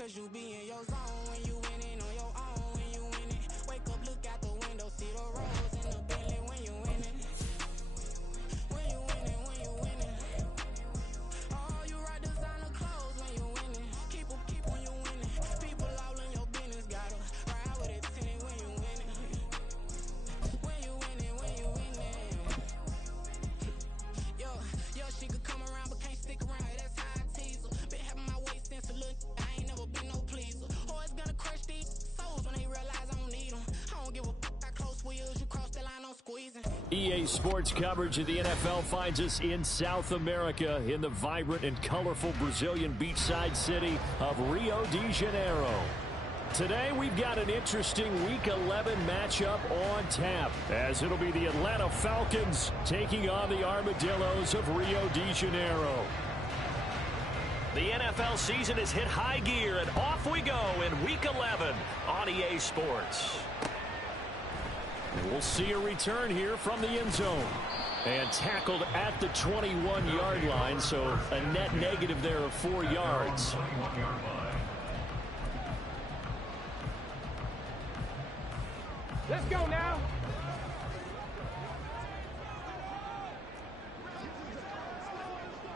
cause you be in your zone when you winning on your own. When you winning, wake up, look out the window, see the rose in the Bentley when you winning. When you winning, when you winning. Oh, you right designer clothes when you winning. Keep when you winning. People all in your business, gotta ride with it tinted when you winning. When you winning, when you winning. Yo, she could come around but can't stick around. That's how I tease her. Been having my waist since a look. I ain't never been no pleaser. Always gonna crush these souls when they realize I don't need them. I don't give a f*** how close wheels. You cross the line, I'm squeezing. EA Sports coverage of the NFL finds us in South America in the vibrant and colorful Brazilian beachside city of Rio de Janeiro. Today, we've got an interesting Week 11 matchup on tap, as it'll be the Atlanta Falcons taking on the Armadillos of Rio de Janeiro. The NFL season has hit high gear, and off we go in Week 11 on EA Sports. And we'll see a return here from the end zone. And tackled at the 21-yard line, so a net negative there of 4 yards. Let's go now.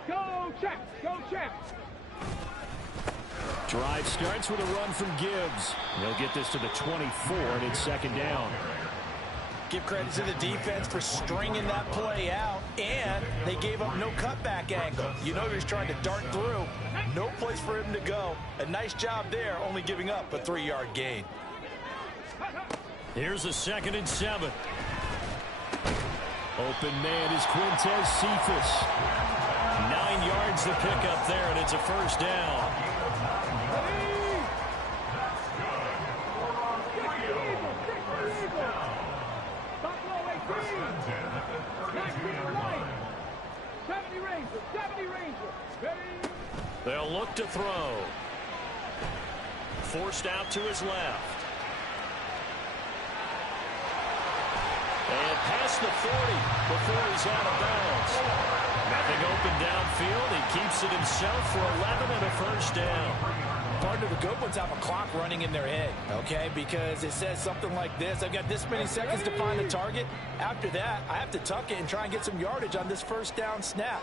Go check, go check. Drive starts with a run from Gibbs. They'll get this to the 24, and it's second down. Give credit to the defense for stringing that play out, and they gave up no cutback angle. You know he was trying to dart through. No place for him to go. A nice job there, only giving up a 3-yard gain. Here's a 2nd and 7. Open man is Quintez Cephas. 9 yards to pick up there, and it's a first down. They'll look to throw. Forced out to his left. And past the 40 before he's out of bounds. Nothing open downfield. He keeps it himself for 11 and a first down. Part of the good ones have a clock running in their head, okay? Because it says something like this. I've got this many seconds to find the target. After that, I have to tuck it and try and get some yardage on this first down snap.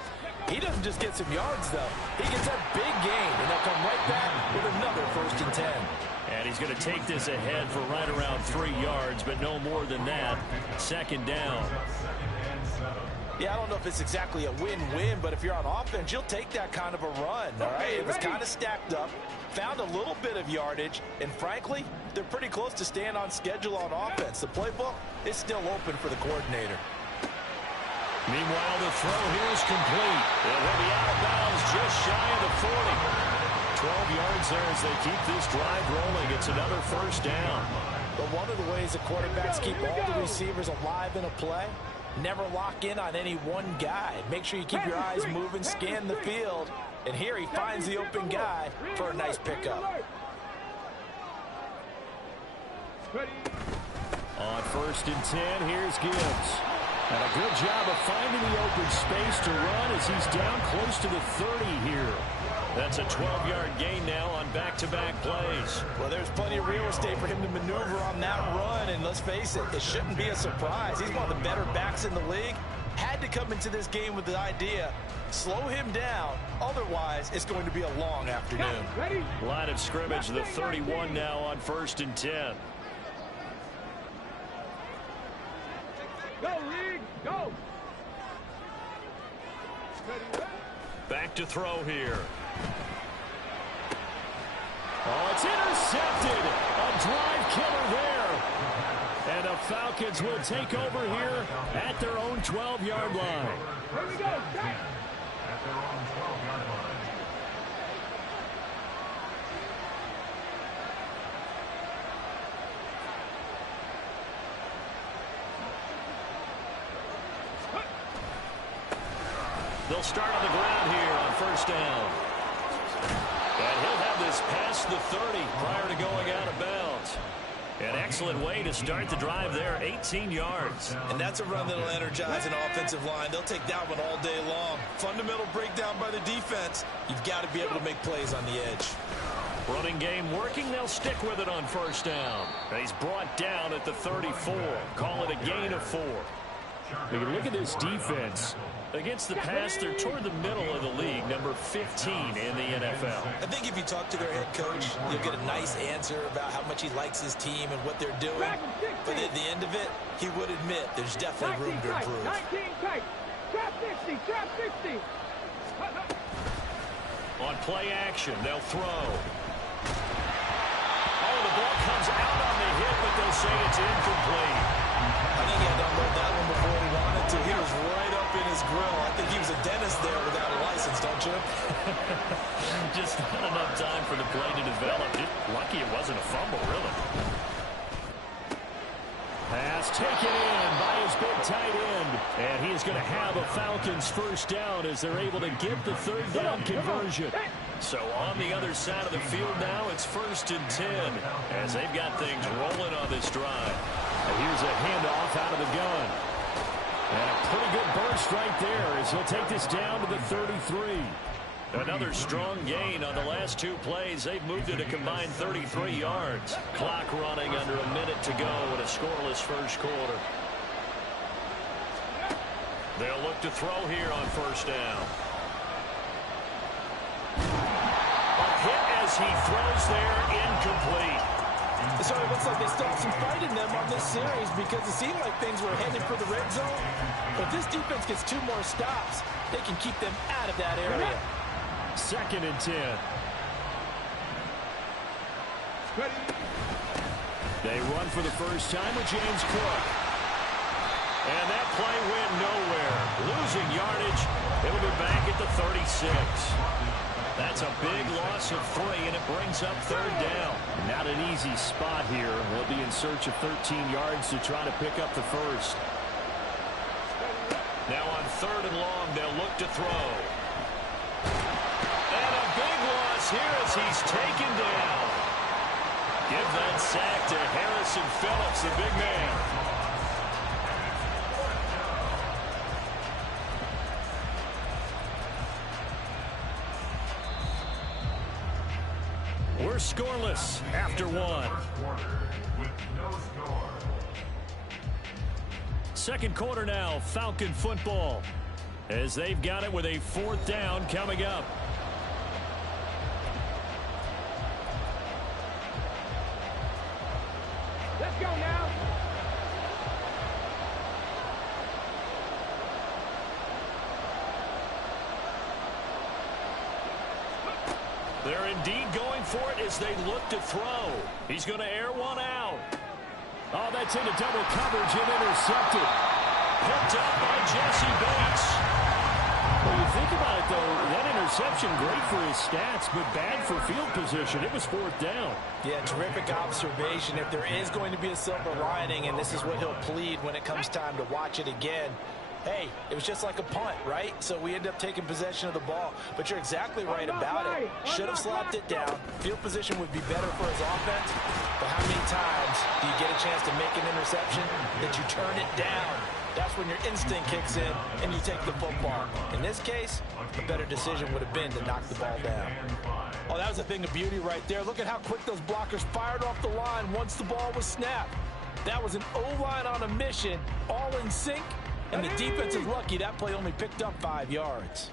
He doesn't just get some yards, though. He gets that big gain, and they'll come right back with another 1st and 10. And he's going to take this ahead for right around 3 yards, but no more than that. Second down. Yeah, I don't know if it's exactly a win-win, but if you're on offense, you'll take that kind of a run, all right? It was kind of stacked up, found a little bit of yardage, and frankly, they're pretty close to staying on schedule on offense. The playbook is still open for the coordinator. Meanwhile, the throw here is complete. It will be out of bounds just shy of the 40. 12 yards there as they keep this drive rolling. It's another first down. But one of the ways the quarterbacks keep all the receivers alive in a play, never lock in on any one guy. Make sure you keep your eyes moving, scan the field. And here he finds the open guy for a nice pickup. On 1st and 10, here's Gibbs. And a good job of finding the open space to run as he's down close to the 30 here. That's a 12-yard gain now on back-to-back plays. Well, there's plenty of real estate for him to maneuver on that run, and let's face it, it shouldn't be a surprise. He's one of the better backs in the league. Had to come into this game with the idea, slow him down, otherwise it's going to be a long afternoon. Line of scrimmage, the 31 now on 1st and 10. Go, League, go! Back to throw here. Oh, it's intercepted. A drive killer there. And the Falcons will take over here at their own 12-yard line. Here we go, at their own 12-yard line. They'll start on the ground here on first down. And he'll have this past the 30 prior to going out of bounds. An excellent way to start the drive there, 18 yards. And that's a run that'll energize an offensive line. They'll take that one all day long. Fundamental breakdown by the defense. You've got to be able to make plays on the edge. Running game working. They'll stick with it on first down. He's brought down at the 34. Call it a gain of 4. You can look at this defense. Against the pass, they're toward the middle of the league, number 15 in the NFL. I think if you talk to their head coach, you'll get a nice answer about how much he likes his team and what they're doing. But at the end of it, he would admit there's definitely room to improve. 19 tight. Trap 60. Trap 60. On play action, they'll throw. Oh, the ball comes out on the hit, but they'll say it's incomplete. I think he had to unload that one before he wanted to. He was right up in his grill. I think he was a dentist there without a license, don't you? Just not enough time for the play to develop. Lucky it wasn't a fumble, really. Pass taken in by his big tight end. And he's going to have a Falcons first down as they're able to get the third down conversion. So on the other side of the field now, it's 1st and 10 as they've got things rolling on this drive. And here's a handoff out of the gun. And a pretty good burst right there as he'll take this down to the 33. Another strong gain on the last 2 plays. They've moved it a combined 33 yards. Clock running under a minute to go in a scoreless first quarter. They'll look to throw here on first down. A hit as he throws there, incomplete. So it looks like they still have some fight in them on this series because it seemed like things were headed for the red zone. But if this defense gets 2 more stops, they can keep them out of that area. 2nd and 10. They run for the first time with James Cook. And that play went nowhere. Losing yardage. It'll be back at the 36. That's a big loss of 3, and it brings up 3rd down. Not an easy spot here. They'll be in search of 13 yards to try to pick up the first. Now on 3rd and long, they'll look to throw. And a big loss here as he's taken down. Give that sack to Harrison Phillips, the big man. We're scoreless after 1. Second quarter now, Falcon football, as they've got it with a 4th down coming up. Let's go now. They're indeed going for it as they look to throw. He's going to air one out. Oh, that's into double coverage and intercepted. Picked up by Jesse Bates. Well, you think about it, though, that interception, great for his stats, but bad for field position. It was 4th down. Yeah, terrific observation. If there is going to be a silver lining, and this is what he'll plead when it comes time to watch it again, hey, it was just like a punt, right? So we end up taking possession of the ball. But you're exactly right about it. Should have slapped it down. Field position would be better for his offense. But how many times do you get a chance to make an interception that you turn it down? That's when your instinct kicks in and you take the football. In this case, the better decision would have been to knock the ball down. Oh, that was a thing of beauty right there. Look at how quick those blockers fired off the line once the ball was snapped. That was an O-line on a mission, all in sync. And the defense is lucky that play only picked up 5 yards.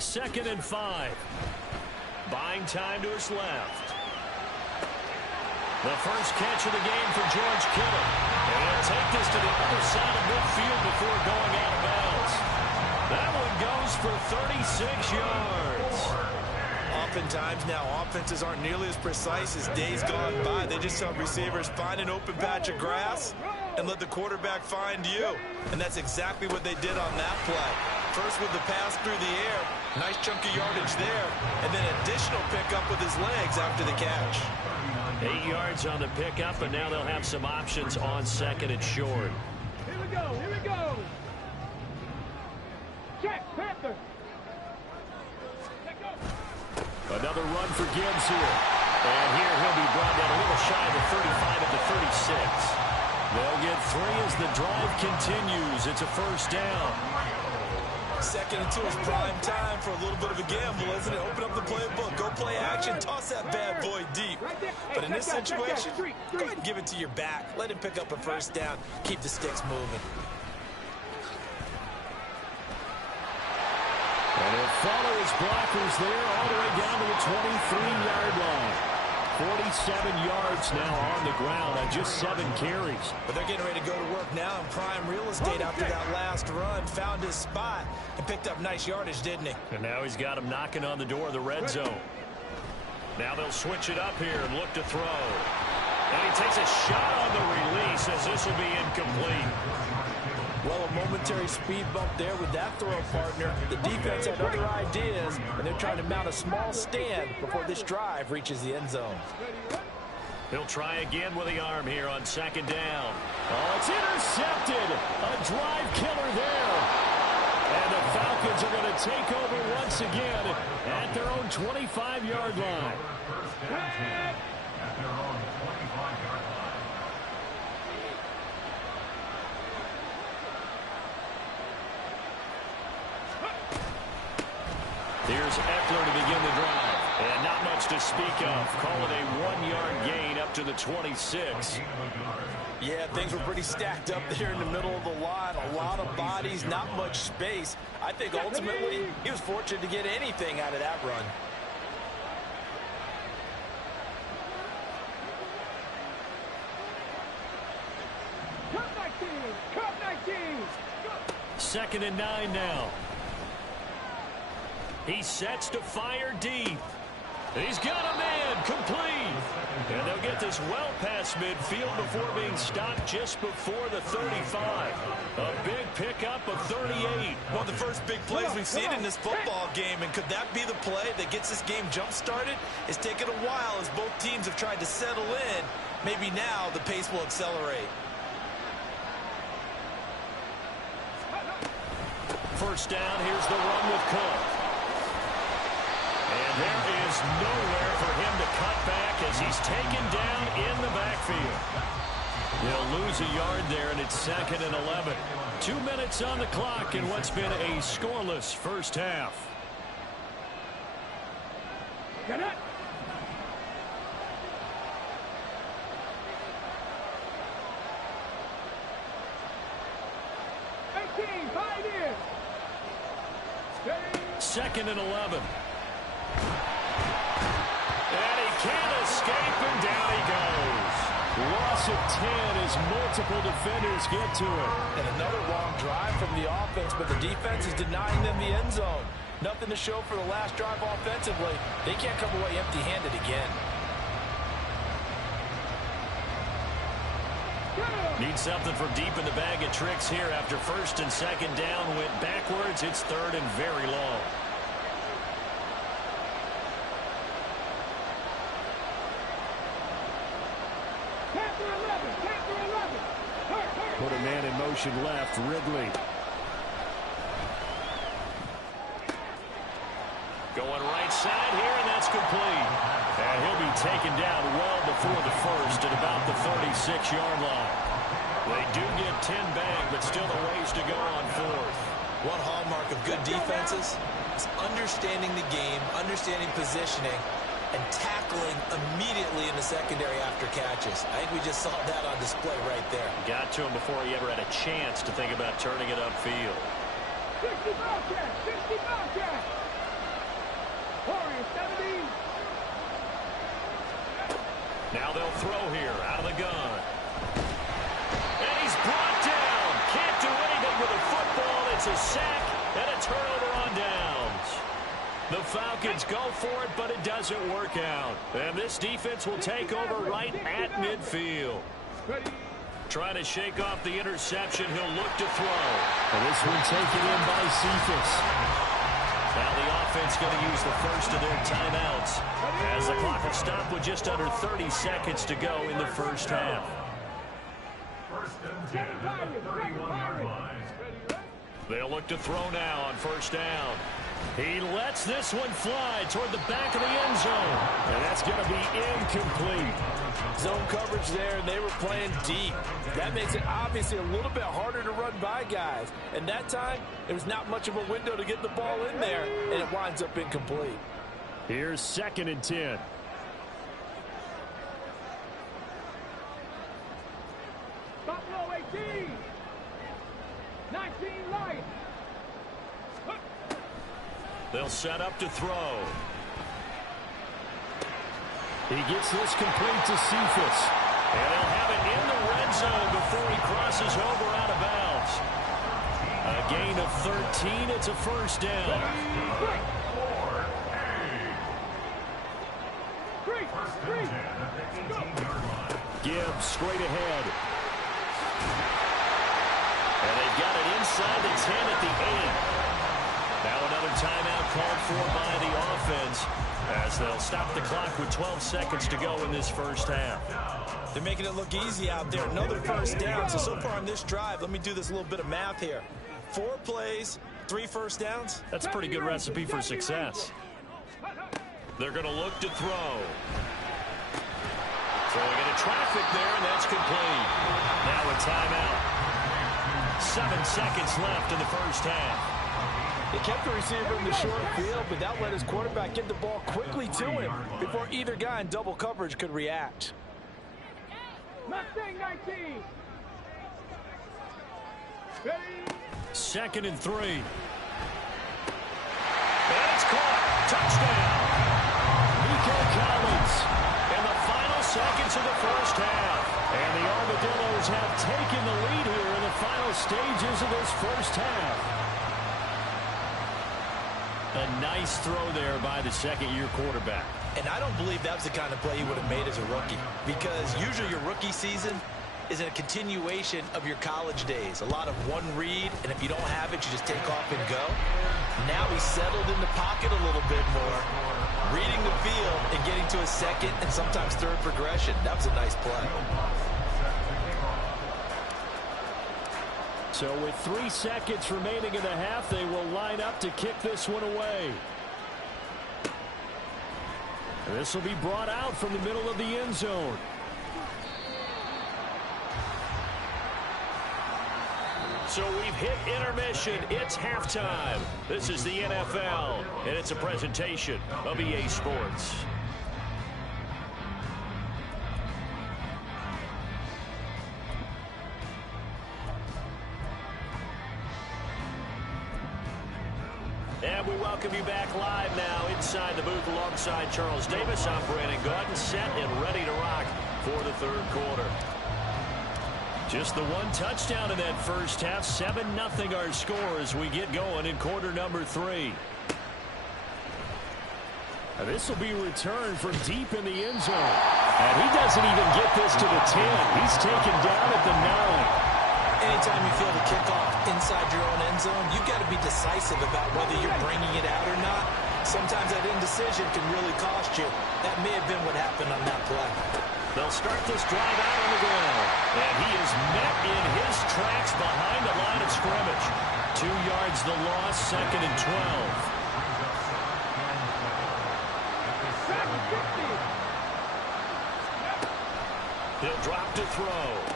2nd and 5. Buying time to his left. The first catch of the game for George Kittle. And he'll take this to the other side of midfield before going out of bounds. That one goes for 36 yards. Oftentimes now, offenses aren't nearly as precise as days gone by. They just help receivers find an open patch of grass and let the quarterback find you. And that's exactly what they did on that play. First with the pass through the air, nice chunk of yardage there, and then additional pickup with his legs after the catch. 8 yards on the pickup, and now they'll have some options on 2nd and short. Here we go. Here we go. Check, Panther. Another run for Gibbs here. And here he'll be brought down a little shy of the 35 at the 36. They'll get 3 as the drive continues. It's a first down. Second and 2 is prime time for a little bit of a gamble, isn't it? Open up the playbook, go play action, toss that bad boy deep. But in this situation, go ahead and give it to your back. Let him pick up a first down. Keep the sticks moving. And he'll follow his blockers there all the way down to the 23-yard line. 47 yards now on the ground on just 7 carries. But they're getting ready to go to work now in prime real estate after that last run. Found his spot and picked up nice yardage, didn't he? And now he's got him knocking on the door of the red zone. Now they'll switch it up here and look to throw. And he takes a shot on the release as this will be incomplete. Well, a momentary speed bump there with that throw partner. The defense had other ideas, and they're trying to mount a small stand before this drive reaches the end zone. He'll try again with the arm here on second down. Oh, it's intercepted. A drive killer there. And the Falcons are going to take over once again at their own 25-yard line. At their own 25-yard line. Here's Eckler to begin the drive. And not much to speak of. Call it a 1-yard gain up to the 26. Yeah, things were pretty stacked up there in the middle of the line. A lot of bodies, not much space. I think ultimately he was fortunate to get anything out of that run. Cup 19. 2nd and 9 now. He sets to fire deep. He's got a man complete. And they'll get this well past midfield before being stopped just before the 35. A big pickup of 38. One of the first big plays we've seen in this football game. And could that be the play that gets this game jump-started? It's taken a while as both teams have tried to settle in. Maybe now the pace will accelerate. First down, here's the run with Cook. And there is nowhere for him to cut back as he's taken down in the backfield. They'll lose a yard there, and it's 2nd and 11. 2 minutes on the clock in what's been a scoreless first half. Get it. Pioneers. 2nd and 11. And he can't escape, and down he goes. Loss of 10 as multiple defenders get to it. And another long drive from the offense, but the defense is denying them the end zone. Nothing to show for the last drive offensively. They can't come away empty-handed again. Need something from deep in the bag of tricks here after 1st and 2nd down went backwards. It's 3rd and very long. Put a man in motion left, Ridley. Going right side here, and that's complete. And he'll be taken down well before the 1st at about the 36-yard line. They do get 10 back, but still a ways to go on 4th. One hallmark of good defenses is understanding the game, understanding positioning, and tackling immediately in the secondary after catches. I think we just saw that on display right there. Got to him before he ever had a chance to think about turning it upfield. 60 Bobcat! 60 Bobcat! Warriors 70. Now they'll throw here out of the gun. And he's brought down. Can't do anything with a football. It's a sack and a turnover on downs. The Falcons go for it, but it doesn't work out. And this defense will take over right at midfield. Trying to shake off the interception. He'll look to throw. And this one taken in by Cephas. Now the offense going to use the first of their timeouts as the clock will stop with just under 30 seconds to go in the first half. 1st and 10 at the 31-yard line. They'll look to throw now on 1st down. He lets this one fly toward the back of the end zone. And that's going to be incomplete. Zone coverage there, and they were playing deep. That makes it obviously a little bit harder to run by guys. And that time, there was not much of a window to get the ball in there, and it winds up incomplete. Here's 2nd and 10. Buffalo 18. 19 Lions. They'll set up to throw. He gets this complete to Cephas. And he'll have it in the red zone before he crosses over out of bounds. A gain of 13. It's a first down. Gibbs straight ahead. And they've got it inside the 10 at the 8. Now another timeout called for by the offense as they'll stop the clock with 12 seconds to go in this first half. They're making it look easy out there. Another first down. So far on this drive, let me do this little bit of math here. 4 plays, 3 first downs. That's a pretty good recipe for success. They're going to look to throw. Throwing into traffic there, and that's complete. Now a timeout. 7 seconds left in the first half. He kept the receiver in the short field, but that let his quarterback get the ball quickly to him before either guy in double coverage could react. Mustang 19. 2nd and 3. And it's caught. Touchdown. Nico Collins in the final seconds of the first half. And the Armadillos have taken the lead here in the final stages of this first half. A nice throw there by the second-year quarterback. And I don't believe that was the kind of play he would have made as a rookie, because usually your rookie season is a continuation of your college days. A lot of one read, and if you don't have it, you just take off and go. Now he's settled in the pocket a little bit more, reading the field and getting to a second and sometimes third progression. That was a nice play. So with 3 seconds remaining in the half, they will line up to kick this one away. And this will be brought out from the middle of the end zone. So we've hit intermission. It's halftime. This is the NFL, and it's a presentation of EA Sports. And we welcome you back live now inside the booth alongside Charles Davis. I'm Brandon Gaudin, set and ready to rock for the third quarter. Just the one touchdown in that first half. 7-0 our score as we get going in quarter number 3. And this will be returned from deep in the end zone. And he doesn't even get this to the 10. He's taken down at the 9. Anytime you feel the kickoff inside your own end zone, you've got to be decisive about whether you're bringing it out or not. Sometimes that indecision can really cost you. That may have been what happened on that play. They'll start this drive out on the ground. And he is met in his tracks behind the line of scrimmage. 2 yards the loss, 2nd and 12. He'll drop to throw.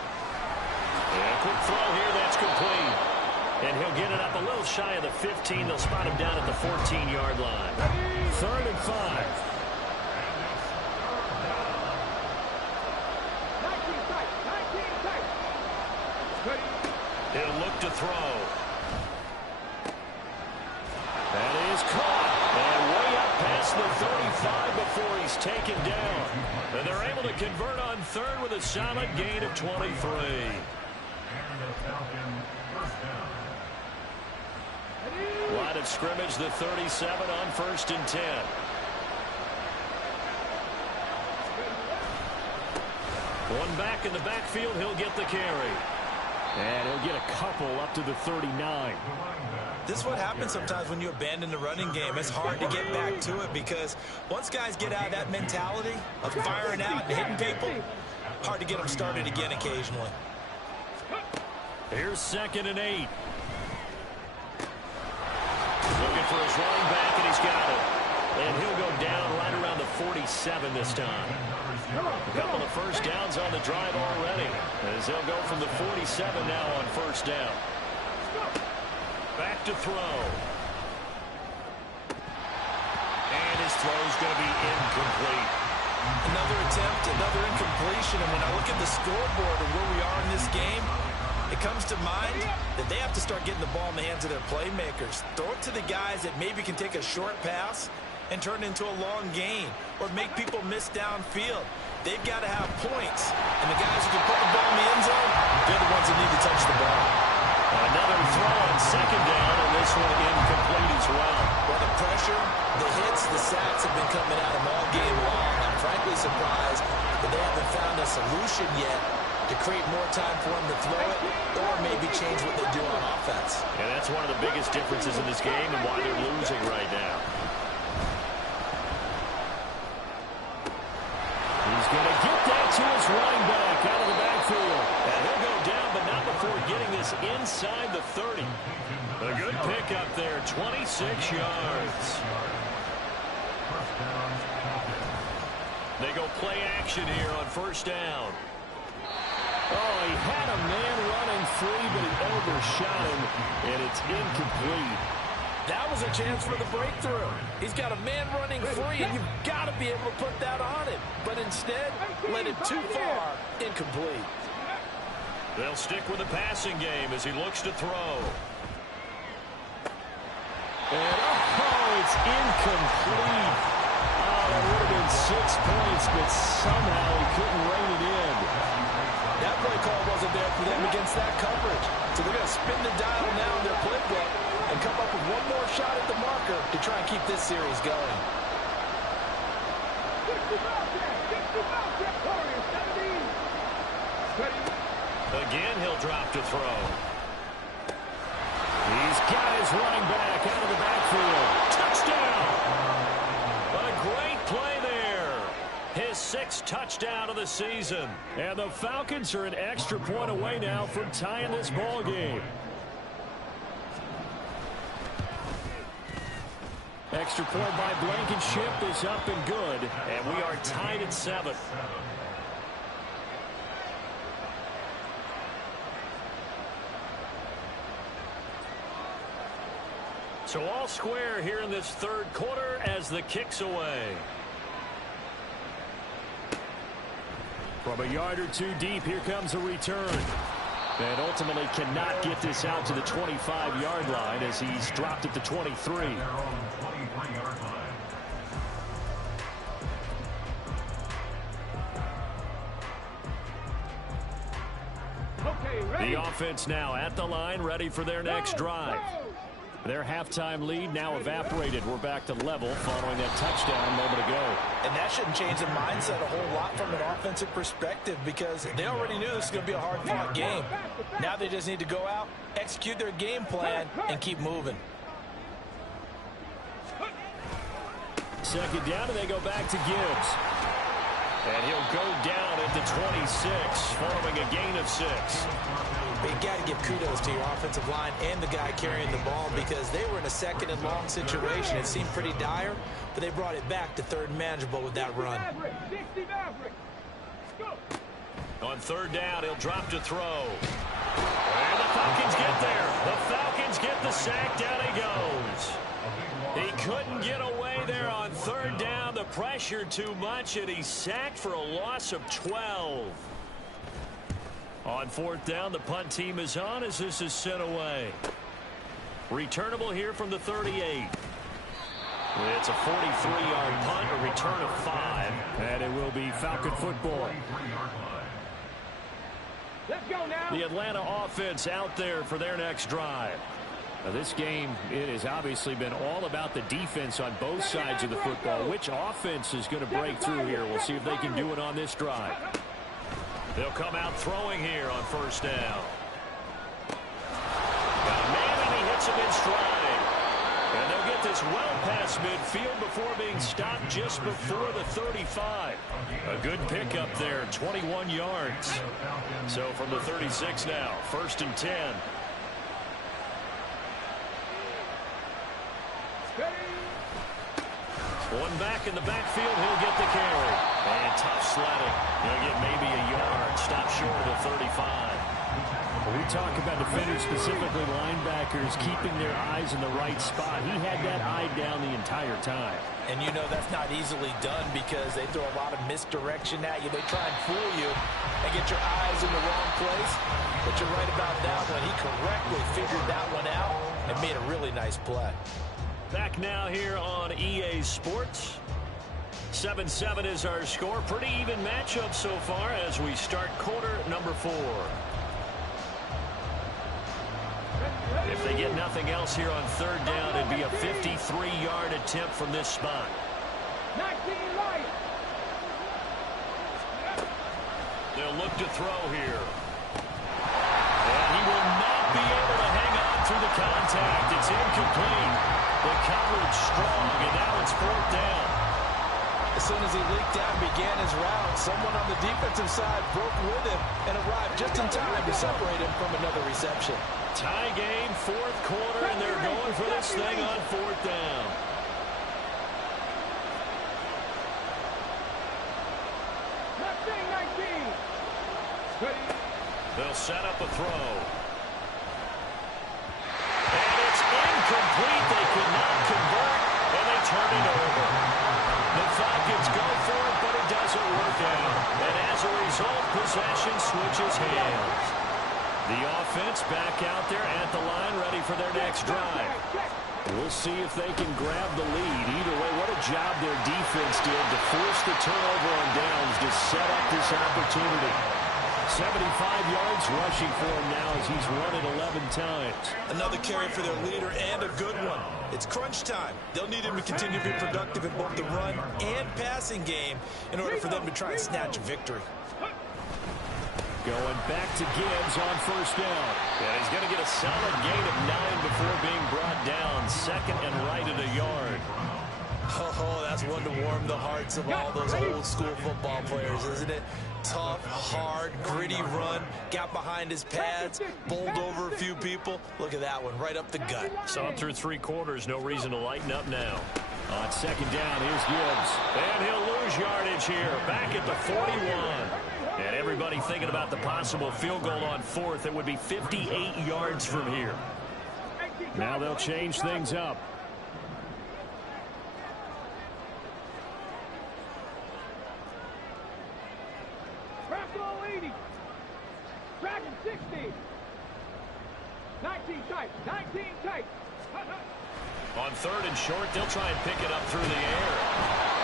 And a quick throw here, that's complete. And he'll get it up a little shy of the 15. They'll spot him down at the 14-yard line. 3rd and 5. He'll look to throw. That is caught. And way up past the 35 before he's taken down. And they're able to convert on 3rd with a solid gain of 23. Line of scrimmage, the 37 on 1st and 10. One back in the backfield, he'll get the carry. And he'll get a couple up to the 39. This is what happens sometimes when you abandon the running game. It's hard to get back to it because once guys get out of that mentality of firing out and hitting people, hard to get them started again occasionally. Here's 2nd and 8. Looking for his running back, and he's got it. And he'll go down right around the 47 this time. A couple of first downs on the drive already, as they'll go from the 47 now on first down. Back to throw. And his throw's going to be incomplete. Another attempt, another incompletion. And when I look at the scoreboard and where we are in this game, it comes to mind that they have to start getting the ball in the hands of their playmakers. Throw it to the guys that maybe can take a short pass and turn it into a long gain or make people miss downfield. They've got to have points. And the guys who can put the ball in the end zone, they're the ones that need to touch the ball. Another throw on second down, and this one incomplete as well. Well, the pressure, the hits, the sacks have been coming at them all game long. I'm frankly surprised that they haven't found a solution yet to create more time for him to throw it or maybe change what they do on offense. And that's one of the biggest differences in this game and why they're losing right now. He's going to get that to his running back out of the backfield. And he'll go down, but not before getting this inside the 30. A good pickup there, 26 yards. They go play action here on first down. Oh, he had a man running free, but he overshot him, and it's incomplete. That was a chance for the breakthrough. He's got a man running free, and you've got to be able to put that on him. But instead, let it too far, incomplete. They'll stick with the passing game as he looks to throw. And, oh, it's incomplete. Oh, that would have been 6 points, but somehow he couldn't rein it in. That play call wasn't there for them against that coverage. So they're going to spin the dial now in their playbook and come up with one more shot at the marker to try and keep this series going. Again, he'll drop to throw. He's got his running back out of the backfield. Touchdown! A great play there. His 6th touchdown of the season. And the Falcons are an extra point away now from tying this ball game. Extra point by Blankenship is up and good. And we are tied at 7. So all square here in this third quarter as the kick's away. From a yard or two deep, here comes a return. And ultimately cannot get this out to the 25-yard line as he's dropped at the 23. The offense now at the line, ready for their next drive. Their halftime lead now evaporated. We're back to level following that touchdown a moment ago. And that shouldn't change the mindset a whole lot from an offensive perspective because they already knew this was going to be a hard-fought game. Now they just need to go out, execute their game plan, and keep moving. Second down, and they go back to Gibbs. And he'll go down at the 26 following a gain of 6. But you got to give kudos to your offensive line and the guy carrying the ball because they were in a second and long situation. It seemed pretty dire, but they brought it back to third and manageable with that run. On third down, he'll drop to throw. And the Falcons get there. The Falcons get the sack. Down he goes. He couldn't get away there on third down. The pressure too much, and he's sacked for a loss of 12. On fourth down, the punt team is on as this is sent away. Returnable here from the 38. It's a 43-yard punt, a return of 5. And it will be Falcon football. Let's go now. The Atlanta offense out there for their next drive. Now this game, it has obviously been all about the defense on both sides of the football. Which offense is going to break through here? We'll see if they can do it on this drive. They'll come out throwing here on first down. Got a man, and he hits him in stride. And they'll get this well past midfield before being stopped just before the 35. A good pickup there, 21 yards. So from the 36 now, 1st and 10. One back in the backfield, he'll get the carry. And tough sledding. He'll get maybe a yard. Stop short of the 35. When we talk about defenders, specifically linebackers, keeping their eyes in the right spot. He had that eye down the entire time. And you know that's not easily done because they throw a lot of misdirection at you. They try and fool you and get your eyes in the wrong place. But you're right about that one. He correctly figured that one out and made a really nice play. Back now here on EA Sports. 7-7 is our score. Pretty even matchup so far as we start quarter number 4. If they get nothing else here on third down, it'd be a 53-yard attempt from this spot. 19 light. They'll look to throw here. And he will not be able to hang on through the contact. It's incomplete. The coverage strong, and now it's 4th down. As soon as he leaked out and began his route, someone on the defensive side broke with him and arrived just in time to separate him from another reception. Tie game, 4th quarter, and they're going for this thing on 4th down. They'll set up a throw. And it's incomplete. They could not convert, and they turn it over. The Falcons go for it, but it doesn't work out. And as a result, possession switches hands. The offense back out there at the line, ready for their next drive. We'll see if they can grab the lead. Either way, what a job their defense did to force the turnover on downs to set up this opportunity. 75 yards rushing for him now as he's run it 11 times. Another carry for their leader and a good one. It's crunch time. They'll need him to continue to be productive in both the run and passing game in order for them to try and snatch a victory. Going back to Gibbs on 1st down. Yeah, he's going to get a solid gain of 9 before being brought down. 2nd and right at a yard. Oh, that's one to warm the hearts of all those old school football players, isn't it? Tough, hard, gritty run. Got behind his pads, bowled over a few people. Look at that one, right up the gut. Saw it through 3 quarters. No reason to lighten up now. On 2nd down, here's Gibbs. And he'll lose yardage here. Back at the 41. And everybody thinking about the possible field goal on 4th. It would be 58 yards from here. Now they'll change things up. Craftsman 80. Dragon 60. 19 tight. 19 tight. On 3rd and short, they'll try and pick it up through the air.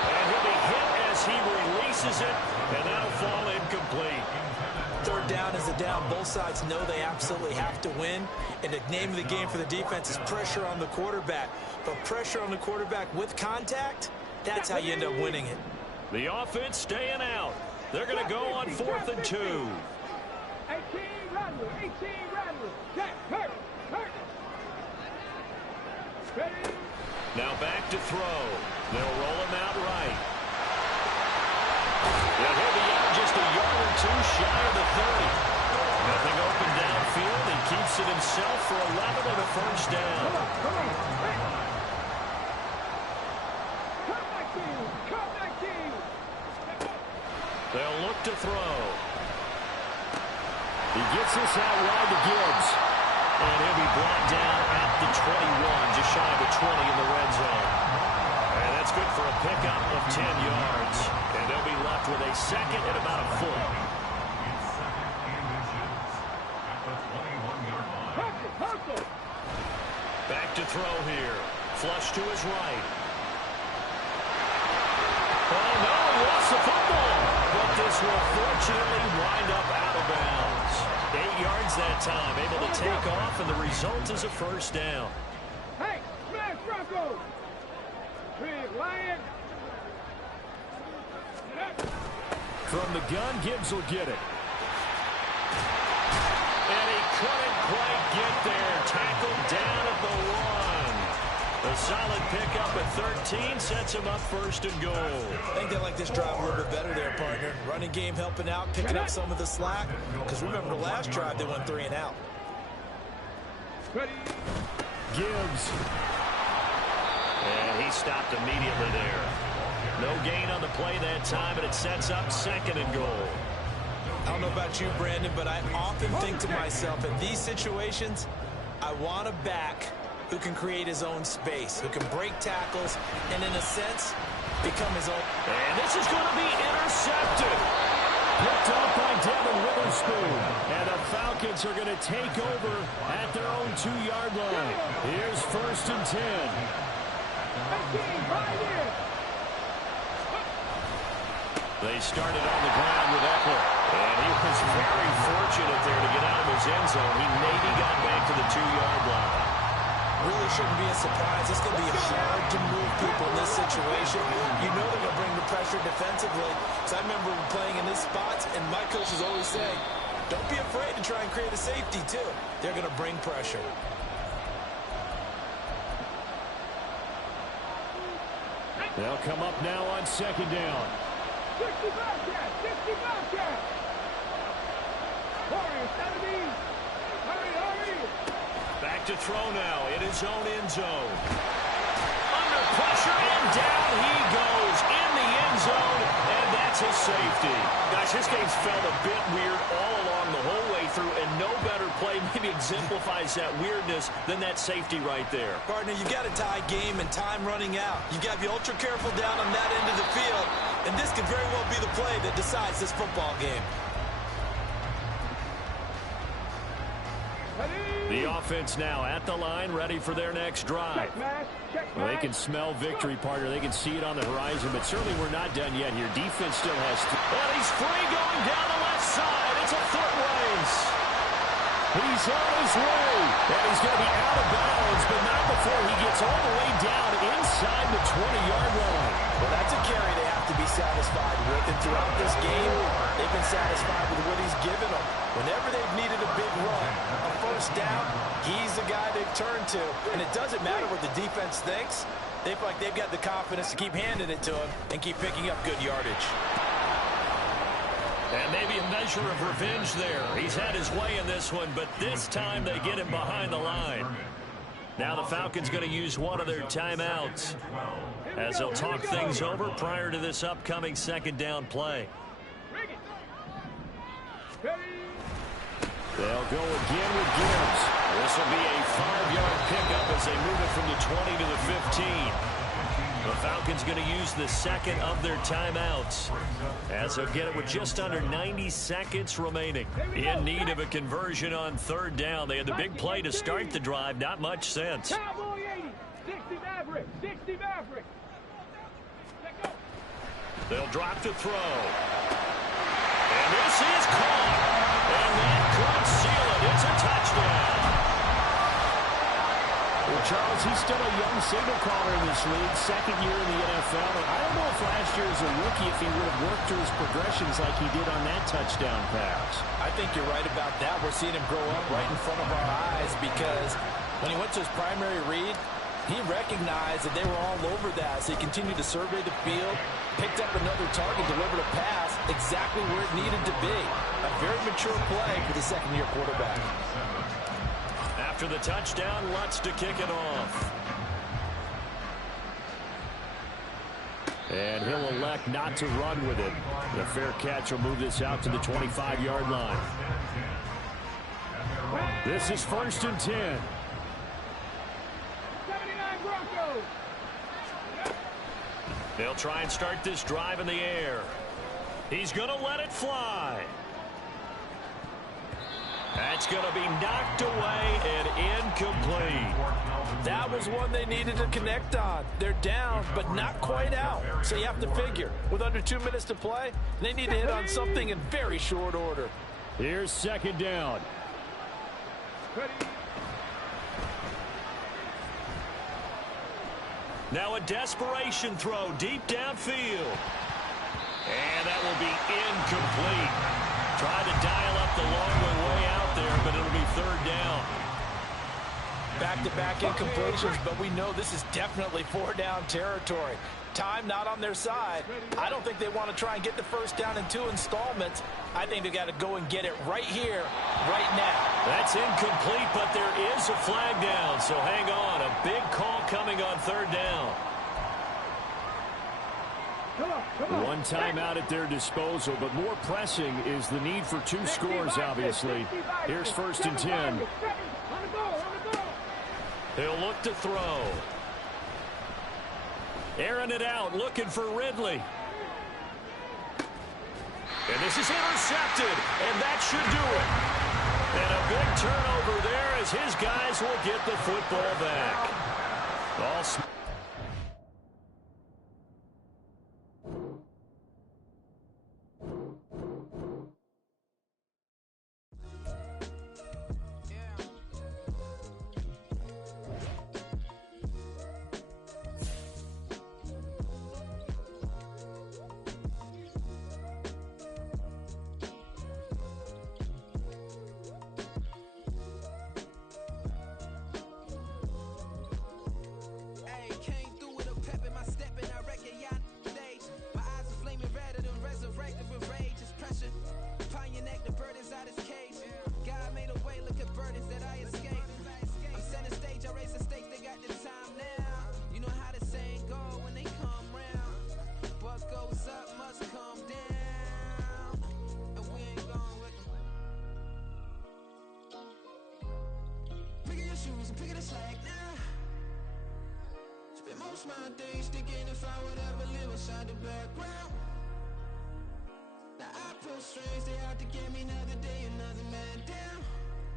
And he'll be hit as he releases it, and that'll fall incomplete. 3rd down is a down. Both sides know they absolutely have to win. And the name of the game for the defense is pressure on the quarterback. But pressure on the quarterback with contact, that's how you end up winning it. The offense staying out. They're going to go on 4th and 2. 18 Rattler. 18 Rattler. Check. Hurt. Ready. Now back to throw. They'll roll him out right. And he'll be out just a yard or 2 shy of the 30. Nothing open downfield. He keeps it himself for 11 and a 1st down. Come on. Hey. Come 19. They'll look to throw. He gets this out wide to Gibbs. And he'll be brought down at the 21, just shy of the 20 in the red zone. And that's good for a pickup of 10 yards. And they'll be left with a 2nd and about a foot. Back to throw here. Flush to his right. Oh, no, he lost the football. But this will fortunately wind up out of bounds. 8 yards that time, able to take off, and the result is a 1st down. Hey, smash Bronco. Big Lion. From the gun, Gibbs will get it. And he couldn't quite get there. Tackled down at the 1. A solid pickup at 13 sets him up 1st and goal. I think they like this drive a little bit better there, partner. Running game helping out, picking up some of the slack. Because remember the last drive, they went 3 and out. Ready. Gibbs. And he stopped immediately there. No gain on the play that time, and it sets up 2nd and goal. I don't know about you, Brandon, but I often think to myself, in these situations, I want a back who can create his own space, who can break tackles, and in a sense, become his own. And this is going to be intercepted. Picked off by Devin Witherspoon. And the Falcons are going to take over at their own 2-yard line. Here's 1st and 10. They started on the ground with Eckler. And he was very fortunate there to get out of his end zone. He maybe got back to the 2-yard line. Really shouldn't be a surprise. It's going to be hard to move people in this situation. You know they're going to bring the pressure defensively. So I remember playing in this spot, and my coaches always say, don't be afraid to try and create a safety, too. They're going to bring pressure. They'll come up now on 2nd down. 60 Bobcat! 60 Bobcat! Hurry, 70! Hurry, hurry! Back to throw now in his own end zone. Under pressure, and down he goes in the end zone, and that's his safety. Guys, this game's felt a bit weird all along the whole way through, and no better play maybe exemplifies that weirdness than that safety right there. Partner, you've got a tie game and time running out. You've got to be ultra careful down on that end of the field, and this could very well be the play that decides this football game. The offense now at the line, ready for their next drive. Well, they can smell victory, partner. They can see it on the horizon, but certainly we're not done yet here. Defense still has to. And he's free going down the left side. It's a foot race. He's on his way. And he's going to be out of bounds, but not before he gets all the way down inside the 20-yard line. Well, that's a carry they have to be satisfied with. And throughout this game, they've been satisfied with what he's given them. Whenever they've needed a big run, a first down, he's the guy they've turned to. And it doesn't matter what the defense thinks. They feel like they've got the confidence to keep handing it to him and keep picking up good yardage. And maybe a measure of revenge there. He's had his way in this one, but this time they get him behind the line. Now the Falcons going to use one of their timeouts as they'll talk things over prior to this upcoming 2nd down play. They'll go again with Gibbs. This will be a 5-yard pickup as they move it from the 20 to the 15. The Falcons going to use the 2nd of their timeouts as they'll get it with just under 90 seconds remaining. In need of a conversion on 3rd down. They had the big play to start the drive. Not much sense. Cowboy 80! 60 Maverick! 60 Maverick! They'll drop to throw. And this is caught. And that could seal it. It's a touchdown. Well, Charles, he's still a young signal caller in this league, 2nd year in the NFL. And I don't know if last year as a rookie if he would have worked through his progressions like he did on that touchdown pass. I think you're right about that. We're seeing him grow up right in front of our eyes because when he went to his primary read, he recognized that they were all over that. So he continued to survey the field, picked up another target, delivered a pass exactly where it needed to be. A very mature play for the 2nd-year quarterback. After the touchdown, Lutz to kick it off. And he'll elect not to run with it. The fair catch will move this out to the 25-yard line. This is 1st and 10. 79 Broncos! They'll try and start this drive in the air. He's going to let it fly. That's going to be knocked away and incomplete. That was one they needed to connect on. They're down, but not quite out. So you have to figure, with under 2 minutes to play, they need to hit on something in very short order. Here's 2nd down. Now a desperation throw deep downfield. And that will be incomplete. Tried to dial up the long way out there, but it'll be 3rd down. Back-to-back incompletions, but we know this is definitely 4-down territory. Time not on their side. I don't think they want to try and get the 1st down in 2 installments. I think they got to go and get it right here, right now. That's incomplete, but there is a flag down, so hang on. A big call coming on third down. One timeout at their disposal, but more pressing is the need for 2 scores, obviously. Here's 1st and 10. He'll look to throw. Airing it out, looking for Ridley. And this is intercepted, and that should do it. And a big turnover there as his guys will get the football back. My days thinking if I would ever live inside the background. Now I pull strings, they out to get me another day, another man down.